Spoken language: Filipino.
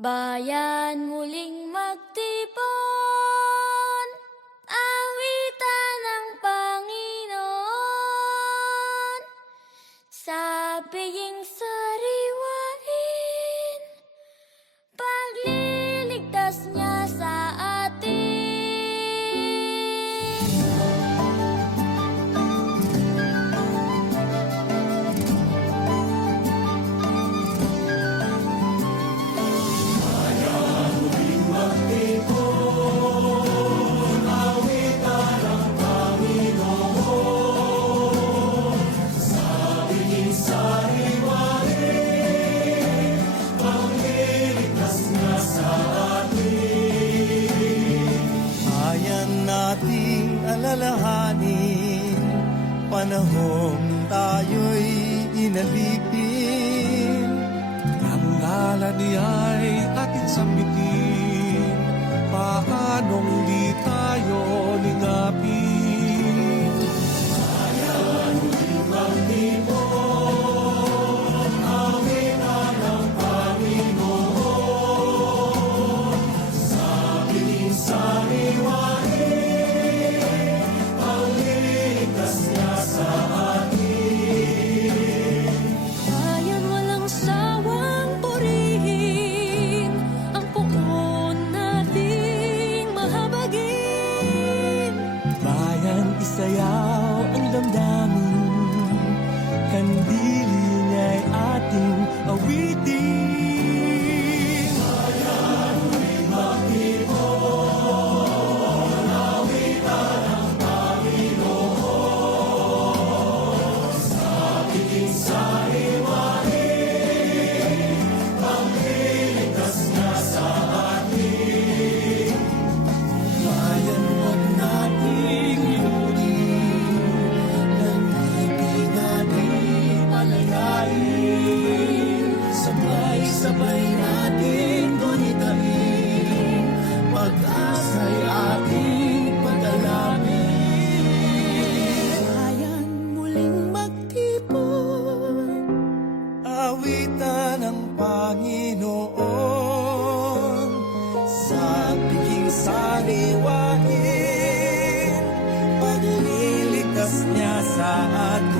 Bayan muling magtipon, awitan ng Panginoon, sa biging sariwain, pagliligtas niya sa atin. Nating alalahanin, panahong tayo'y inalipin. Ang ngalan niya'y ating sambitin, paanong di tayo lingapin. Bayan muling magtipon, awitan ng Panginoon, sa biging sariwain. Bayan walang sawang purihin, ang puon nating mahabagin. Bayan isayaw ang damdamin, kandili niya'y ating awitin. Bayan muling magtipon, awitan ng Panginoon, sa biging sariwain, pagliligtas niya sa atin. Bayan huwag nating ilunin, ng ibig natin palayain, sabay-sabay natin gunitain, pag-asa'y ating pagdalangin. Bayan muling magtipon, awitan ng Panginoon, sa biging sariwain, pagliligtas niya sa atin.